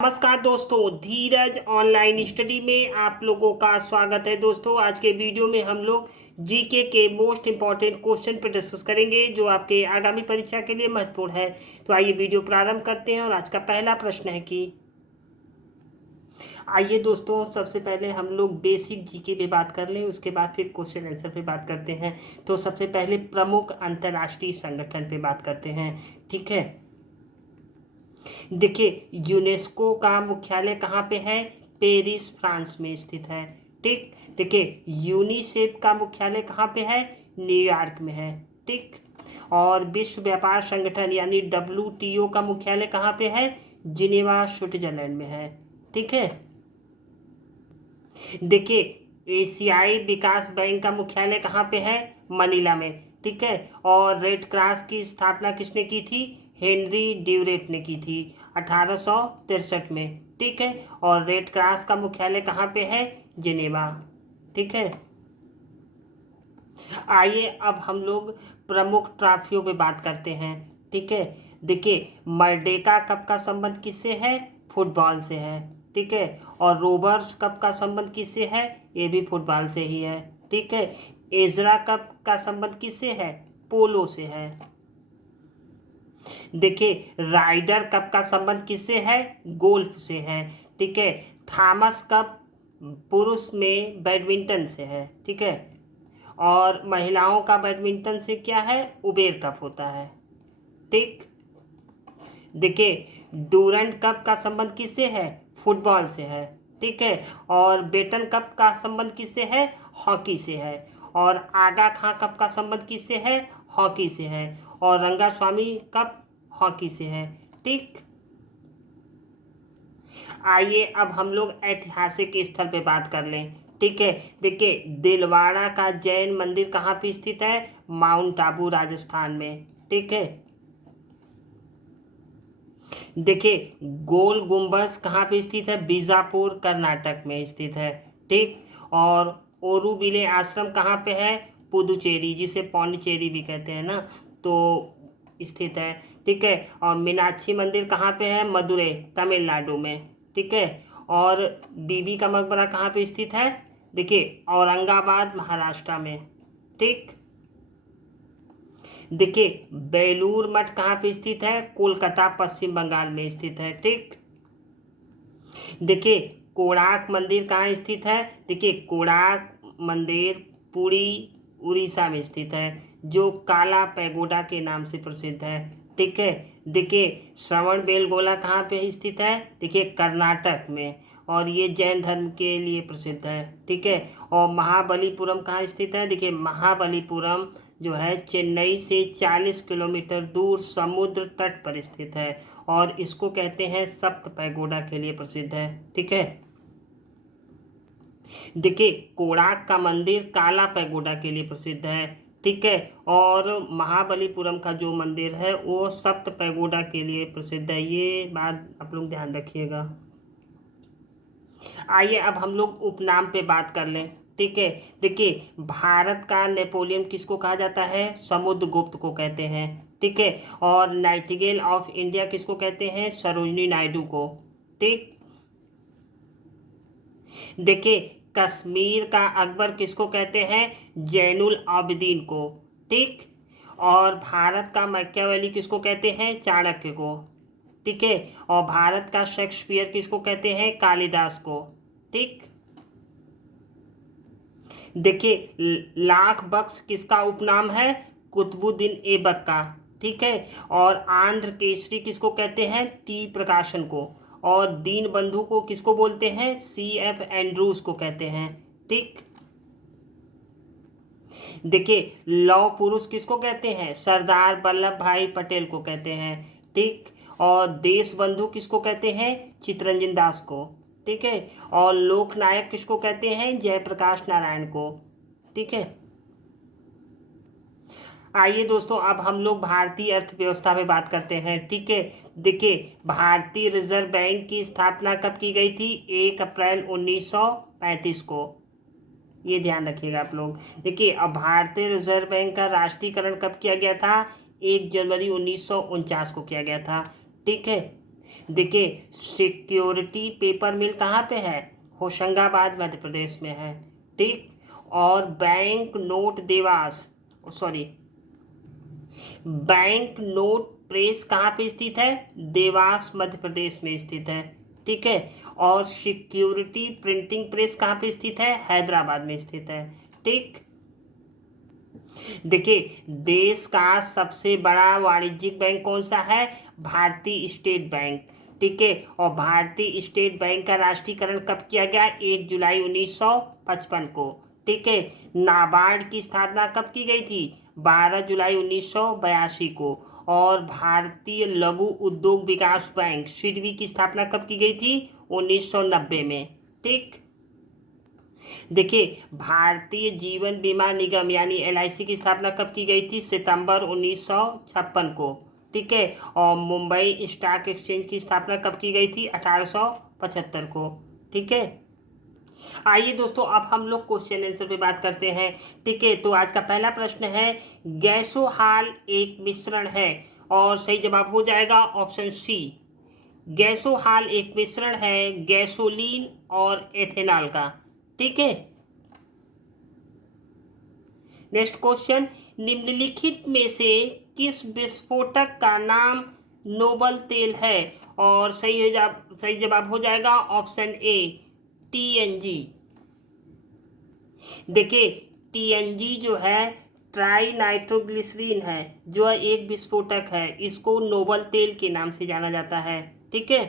नमस्कार दोस्तों, धीरज online study में आप लोगों का स्वागत है। दोस्तों, आज के वीडियो में हम लोग जीके के मोस्ट इंपॉर्टेंट क्वेश्चन पर डिस्कस करेंगे जो आपके आगामी परीक्षा के लिए महत्वपूर्ण है। तो आइए वीडियो प्रारंभ करते हैं। और आज का पहला प्रश्न है कि आइए दोस्तों, सबसे पहले हम लोग बेसिक जीके पे बात कर लें, उसके बाद फिर क्वेश्चन आंसर पे बात करते हैं। तो सबसे पहले प्रमुख अंतर्राष्ट्रीय संगठन पे बात करते हैं। ठीक है, देखिए यूनेस्को का मुख्यालय कहाँ पे है? पेरिस, फ्रांस में स्थित है। ठीक, देखिए यूनिसेफ का मुख्यालय कहाँ पे है? न्यूयॉर्क में है। ठीक, और विश्व व्यापार संगठन यानी WTO का मुख्यालय कहाँ पे है? जिनेवा, स्विट्जरलैंड में है। ठीक है, देखिए एशियाई विकास बैंक का मुख्यालय कहाँ पे है? मनीला में। ठीक है, और रेड क्रॉस की स्थापना किसने की थी? हेनरी ड्यूरेट ने की थी 1863 में। ठीक है, और रेड क्रॉस का मुख्यालय कहाँ पे है? जिनेवा। ठीक है, आइए अब हम लोग प्रमुख ट्रॉफियों पे बात करते हैं। ठीक है, देखिए मर्डेका कप का संबंध किससे है? फुटबॉल से है। ठीक है, और रोबर्स कप का संबंध किससे है? ये भी फुटबॉल से ही है। ठीक है, एजरा कप का संबंध किससे है? पोलो से है। देखिए राइडर कप का संबंध किससे है? गोल्फ से है। ठीक है, थॉमस कप पुरुष में बैडमिंटन से है। ठीक है, और महिलाओं का बैडमिंटन से क्या है? उबेर कप होता है। ठीक, देखिए डूरंड कप का संबंध किससे है? फुटबॉल से है। ठीक है, और बेटन कप का संबंध किससे है? हॉकी से है। और आगा खां कप का संबंध किससे है? हॉकी से है। और रंगास्वामी कप हॉकी से है। ठीक, आइए अब हम लोग ऐतिहासिक स्थल पे बात कर लें। ठीक है, देखिए दिलवाड़ा का जैन मंदिर कहाँ पे स्थित है? माउंट आबू, राजस्थान में। ठीक है, देखिए गोल गुम्बज कहाँ पे स्थित है? बीजापुर, कर्नाटक में स्थित है। ठीक, और ओरुविले आश्रम कहाँ पे है? पुदुचेरी, जिसे पौंडीचेरी भी कहते हैं ना, तो स्थित है। ठीक है, और मीनाक्षी मंदिर कहाँ पे है? मदुरै, तमिलनाडु में। ठीक है, और बीबी का मकबरा कहाँ पे स्थित है? देखिए औरंगाबाद, महाराष्ट्र में। ठीक, देखिए बेलूर मठ कहाँ पे स्थित है? कोलकाता, पश्चिम बंगाल में स्थित है। ठीक, देखिए कोणार्क मंदिर कहाँ स्थित है? देखिए कोणार्क मंदिर पुरी, उड़ीसा में स्थित है, जो काला पैगोडा के नाम से प्रसिद्ध है। ठीक है, देखिए श्रवण बेलगोला कहाँ पे स्थित है? देखिए कर्नाटक में, और ये जैन धर्म के लिए प्रसिद्ध है। ठीक है, और महाबलीपुरम कहाँ स्थित है? देखिए महाबलीपुरम जो है चेन्नई से 40 किलोमीटर दूर समुद्र तट पर स्थित है, और इसको कहते हैं सप्त पैगोडा के लिए प्रसिद्ध है। ठीक है, देखिए कोणार्क का मंदिर काला पैगोडा के लिए प्रसिद्ध है। ठीक है, और महाबलीपुरम का जो मंदिर है वो सप्त पैगोडा के लिए प्रसिद्ध है। ये बात आप लोग ध्यान रखिएगा। आइए अब हम लोग उपनाम पे बात कर लें। ठीक है, देखिए भारत का नेपोलियन किसको कहा जाता है? समुद्रगुप्त को कहते हैं। ठीक है, और नाइटिंगेल ऑफ इंडिया किसको कहते हैं? सरोजिनी नायडू को। ठीक, देखिए कश्मीर का अकबर किसको कहते हैं? जैनुल आबिदीन को। ठीक, और भारत का मैकियावेली किसको कहते हैं? चाणक्य को। ठीक है, और भारत का शेक्सपियर किसको कहते हैं? कालिदास को। ठीक, देखिए लाख बख्श किसका उपनाम है? कुतुबुद्दीन ऐबक का। ठीक है, और आंध्र केसरी किसको कहते हैं? टी प्रकाशन को। और दीन बंधु को किसको बोलते हैं? CF एंड्रूज को कहते हैं। ठीक, देखिए लौह पुरुष किसको कहते हैं? सरदार वल्लभ भाई पटेल को कहते हैं। ठीक, और देश बंधु किसको कहते हैं? चित्तरंजन दास को। ठीक है, और लोकनायक किसको कहते हैं? जयप्रकाश नारायण को। ठीक है, आइए दोस्तों अब हम लोग भारतीय अर्थव्यवस्था पे बात करते हैं। ठीक है, देखिए भारतीय रिजर्व बैंक की स्थापना कब की गई थी? 1 अप्रैल 1935 को। ये ध्यान रखिएगा आप लोग। देखिए अब भारतीय रिजर्व बैंक का राष्ट्रीयकरण कब किया गया था? 1 जनवरी 1949 को किया गया था। ठीक है, देखिए सिक्योरिटी पेपर मिल कहाँ पे है, होशंगाबाद मध्य प्रदेश में है, ठीक। और bank note Dewas, sorry, bank note press कहाँ पे स्थित है, देवास मध्य प्रदेश में स्थित है, ठीक है। और सिक्योरिटी प्रिंटिंग प्रेस कहाँ पे स्थित है, हैदराबाद में स्थित है, ठीक। देखिए देश का सबसे बड़ा वाणिज्यिक बैंक कौन सा है, भारतीय स्टेट बैंक, ठीक है। और भारतीय स्टेट बैंक का राष्ट्रीयकरण कब किया गया, 1 जुलाई 1955 को, ठीक है। नाबार्ड की स्थापना कब की गई थी, 12 जुलाई 1982 को। और भारतीय लघु उद्योग विकास बैंक सिडबी की स्थापना कब की गई थी, 1990 में, ठीक। देखिए भारतीय जीवन बीमा निगम यानी एलआईसी की स्थापना कब की गई थी, सितंबर 1956 को, ठीक है। और मुंबई स्टॉक एक्सचेंज की स्थापना कब की गई थी, 1875 को, ठीक है। आइए दोस्तों अब हम लोग क्वेश्चन आंसर पे बात करते हैं, ठीक है। तो आज का पहला प्रश्न है, गैसोहाल एक मिश्रण है, और सही जवाब हो जाएगा ऑप्शन सी, गैसोहाल एक मिश्रण है गैसोलीन और एथेनॉल का, ठीक है। नेक्स्ट क्वेश्चन, निम्नलिखित में से किस विस्फोटक का नाम नोबल तेल है, और सही जवाब हो जाएगा ऑप्शन ए, टीएनजी। देखिए टीएनजी जो है ट्राई नाइट्रोग्लिसरीन है, जो एक विस्फोटक है, इसको नोबल तेल के नाम से जाना जाता है, ठीक है।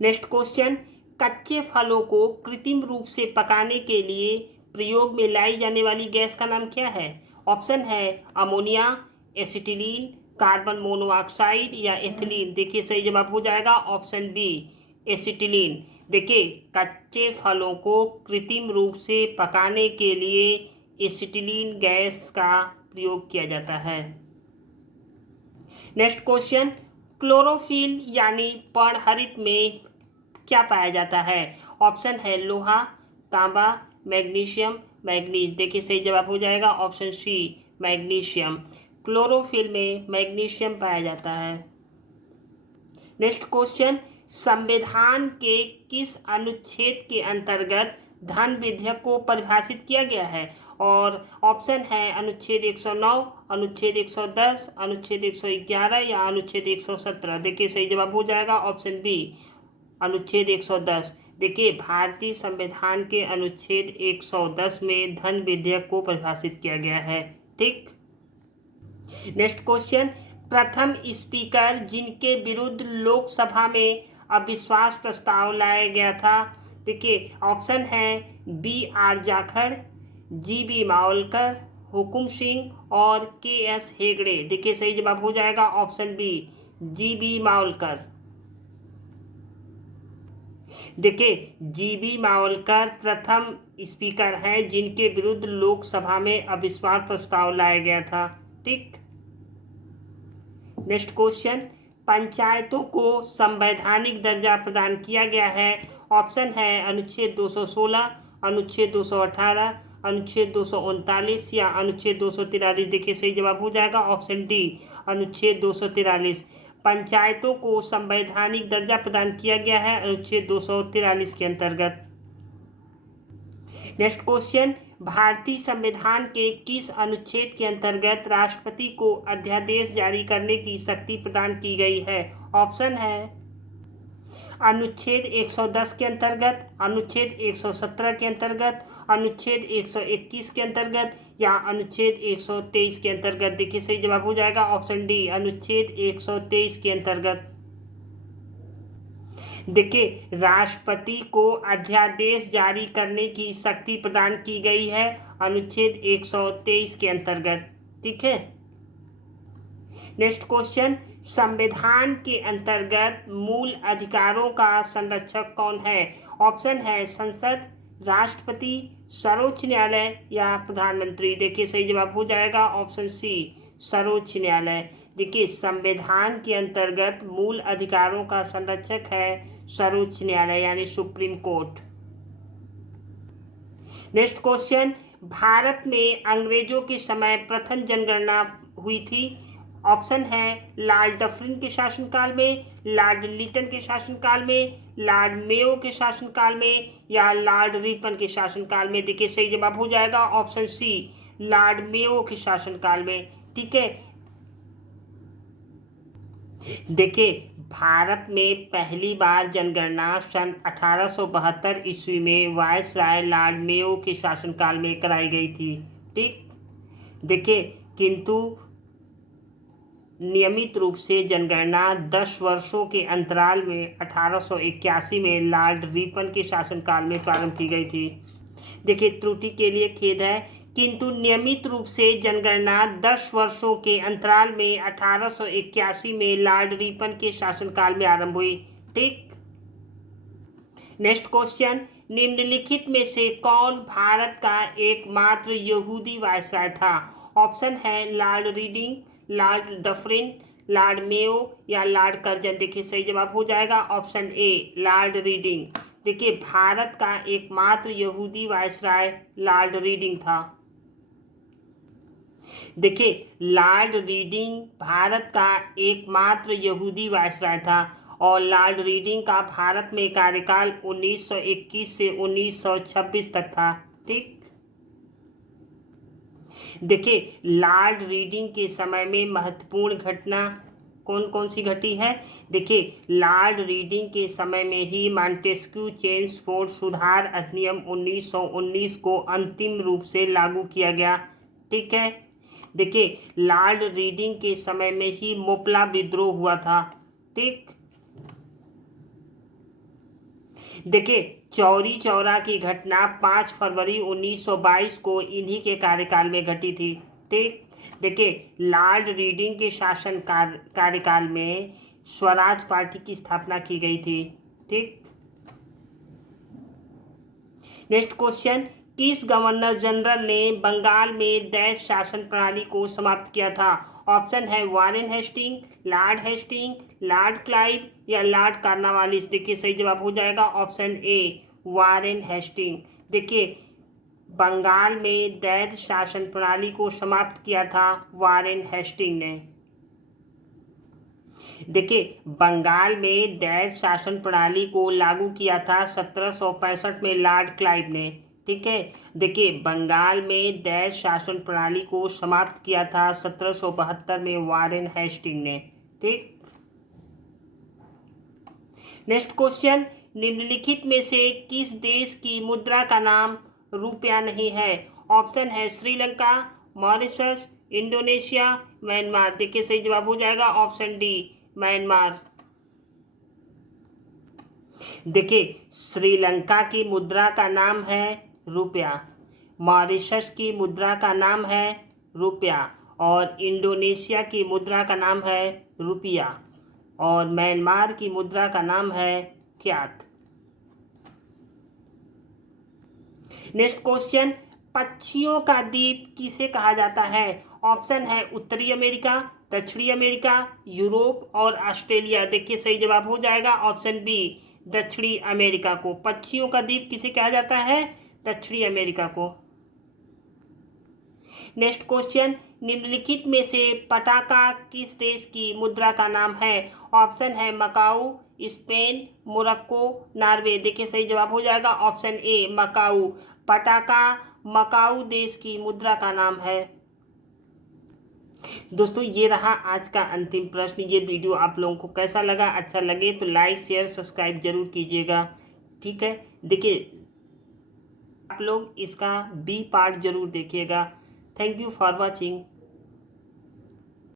नेक्स्ट क्वेश्चन, कच्चे फलों को कृत्रिम रूप से पकाने के लिए प्रयोग में लाई जाने वाली गैस का नाम क्या है, ऑप्शन है अमोनिया, एसिटिलीन, कार्बन मोनोऑक्साइड या एथिलीन। देखिए सही जवाब हो जाएगा ऑप्शन बी, एसिटिलीन। देखिए कच्चे फलों को कृत्रिम रूप से पकाने के लिए एसिटिलीन गैस का प्रयोग किया जाता है। नेक्स्ट क्वेश्चन, क्लोरोफिल यानी पर्णहरित में क्या पाया जाता है, ऑप्शन है लोहा, तांबा, मैग्नीशियम, मैग्नीज। देखिए सही जवाब हो जाएगा ऑप्शन सी, मैग्नीशियम। क्लोरोफिल में मैग्नीशियम पाया जाता है। नेक्स्ट क्वेश्चन, संविधान के किस अनुच्छेद के अंतर्गत धन विधेयक को परिभाषित किया गया है, और ऑप्शन है अनुच्छेद 109, अनुच्छेद 110, अनुच्छेद 111 या अनुच्छेद 117। देखिए सही जवाब हो जाएगा ऑप्शन बी, अनुच्छेद 110। देखिए भारतीय संविधान के अनुच्छेद 110 में धन विधेयक को परिभाषित किया गया है, ठीक। नेक्स्ट क्वेश्चन, प्रथम स्पीकर जिनके विरुद्ध लोकसभा में अविश्वास प्रस्ताव लाया गया था, देखिए ऑप्शन है B R Jakhar, G B Mavalankar, Hukam Singh और के एस हेगड़े। देखिए सही जवाब हो जाएगा option B, G B Mavalankar. देखिए जीबी मावलकर प्रथम स्पीकर हैं जिनके विरुद्ध लोकसभा में अविश्वास प्रस्ताव लाया गया था, ठीक। नेक्स्ट क्वेश्चन, पंचायतों को संवैधानिक दर्जा प्रदान किया गया है, ऑप्शन है अनुच्छेद 216, अनुच्छेद 218, अनुच्छेद 239 या अनुच्छेद 243। देखिए सही जवाब हो जाएगा ऑप्शन डी, अनुच्छेद 243। पंचायतों को संवैधानिक दर्जा प्रदान किया गया है अनुच्छेद 243 के अंतर्गत। नेक्स्ट क्वेश्चन, भारतीय संविधान के किस अनुच्छेद के अंतर्गत राष्ट्रपति को अध्यादेश जारी करने की शक्ति प्रदान की गई है, ऑप्शन है अनुच्छेद 110 के अंतर्गत, अनुच्छेद 117 के अंतर्गत, अनुच्छेद 121 के अंतर्गत या अनुच्छेद 123 के अंतर्गत। देखिए सही जवाब हो जाएगा ऑप्शन डी, अनुच्छेद 123 के अंतर्गत। देखिए राष्ट्रपति को अध्यादेश जारी करने की शक्ति प्रदान की गई है अनुच्छेद 123 के अंतर्गत, ठीक है। नेक्स्ट क्वेश्चन, संविधान के अंतर्गत मूल अधिकारों का संरक्षक कौन है, ऑप्शन है संसद, राष्ट्रपति, सर्वोच्च न्यायालय या प्रधानमंत्री। देखिए सही जवाब हो जाएगा ऑप्शन सी, सर्वोच्च न्यायालय। देखिए संविधान के अंतर्गत मूल अधिकारों का संरक्षक है सर्वोच्च न्यायालय यानी supreme court. Next question, Bharat में अंग्रेजों के समय प्रथम जनगणना हुई थी, ऑप्शन है लॉर्ड डफरिन के शासनकाल में, लॉर्ड लिटन के शासनकाल में, लॉर्ड मेयो के शासनकाल में, या लॉर्ड रिपन के शासनकाल में। देखिए सही जवाब हो जाएगा ऑप्शन सी, लॉर्ड मेयो के शासनकाल में। ठीक है, देखिए भारत में पहली बार जनगणना सन 1872 ईस्वी में वायसराय लॉर्ड मेयो के शासनकाल में कराई गई थी। ठीक, देखिए किंतु नियमित रूप से जनगणना 10 वर्षों के अंतराल में 1881 में लॉर्ड रिपन के शासनकाल में प्रारंभ की गई थी। देखिए त्रुटि के लिए खेद है, किंतु नियमित रूप से जनगणना 10 वर्षों के अंतराल में 1881 में लॉर्ड रिपन के शासनकाल में आरंभ हुई। ठीक, नेक्स्ट क्वेश्चन, निम्नलिखित में से कौन भारत का एकमात्र यहूदी वायसराय था? ऑप्शन है Lord reading, Lord Dufferin, Lord Mayo या लॉर्ड कर्जन। देखिए सही जवाब हो जाएगा ऑप्शन ए, लॉर्ड रीडिंग। देखिए भारत का एकमात्र यहूदी वायसराय लॉर्ड रीडिंग था। देखिए लॉर्ड रीडिंग भारत का एकमात्र यहूदी वायसराय था और लॉर्ड रीडिंग का भारत में कार्यकाल 1921 से 1926 तक था। ठीक, देखिए लॉर्ड रीडिंग के समय में महत्वपूर्ण घटना कौन कौन सी घटी है? देखिए लॉर्ड रीडिंग के समय में ही मॉन्टेस्क्यू चेम्सफोर्ड सुधार अधिनियम 1919 को अंतिम रूप से लागू किया गया। ठीक है, देखिए लॉर्ड रीडिंग के समय में ही मोपला विद्रोह हुआ था। ठीक, देखिए चौरी चौरा की घटना 5 फरवरी 1922 को इन्हीं के कार्यकाल में घटी थी। ठीक, देखिए लॉर्ड रीडिंग के शासन कार्यकाल में स्वराज पार्टी की स्थापना की गई थी। ठीक, नेक्स्ट क्वेश्चन, किस गवर्नर जनरल ने बंगाल में दैव शासन प्रणाली को समाप्त किया था? ऑप्शन है Warren Hastings, Lord Hastings, Lord Clive या लॉर्ड कार्नवालिस। देखिए सही जवाब हो जाएगा ऑप्शन ए, वारेन हेस्टिंग। देखिए बंगाल में दैव शासन प्रणाली को समाप्त किया था वारेन हेस्टिंग ने। देखिए बंगाल में दैव शासन प्रणाली को लागू किया था 1765 में लॉर्ड क्लाइव ने। ठीक है, देखिए बंगाल में दैव शासन प्रणाली को समाप्त किया था 1772 में वारेन हेस्टिंग ने। ठीक, नेक्स्ट क्वेश्चन, निम्नलिखित में से किस देश की मुद्रा का नाम रुपया नहीं है? ऑप्शन है श्रीलंका, मॉरिशस, इंडोनेशिया, म्यांमार। देखिए सही जवाब हो जाएगा ऑप्शन डी, म्यांमार। देखिए श्रीलंका की मुद्रा का नाम है रुपया, मॉरिशस की मुद्रा का नाम है रुपया और इंडोनेशिया की मुद्रा का नाम है रुपया और म्यांमार की मुद्रा का नाम है क्यात। नेक्स्ट क्वेश्चन, पक्षियों का द्वीप किसे कहा जाता है? ऑप्शन है उत्तरी अमेरिका, दक्षिणी अमेरिका, यूरोप और ऑस्ट्रेलिया। देखिए सही जवाब हो जाएगा ऑप्शन बी, दक्षिणी अमेरिका को। पक्षियों का द्वीप किसे कहा जाता है? दक्षिणी अमेरिका को। नेक्स्ट क्वेश्चन, निम्नलिखित में से पटाका किस देश की मुद्रा का नाम है? ऑप्शन है मकाऊ, स्पेन, मोरक्को, नॉर्वे। देखिए सही जवाब हो जाएगा ऑप्शन ए, मकाऊ। पटाका मकाऊ देश की मुद्रा का नाम है। दोस्तों ये रहा आज का अंतिम प्रश्न। ये वीडियो आप लोगों को कैसा लगा? अच्छा लगे तो लाइक शेयर सब्सक्राइब जरूर कीजिएगा। ठीक है, देखिए आप लोग इसका बी पार्ट जरूर देखिएगा। Thank you for watching.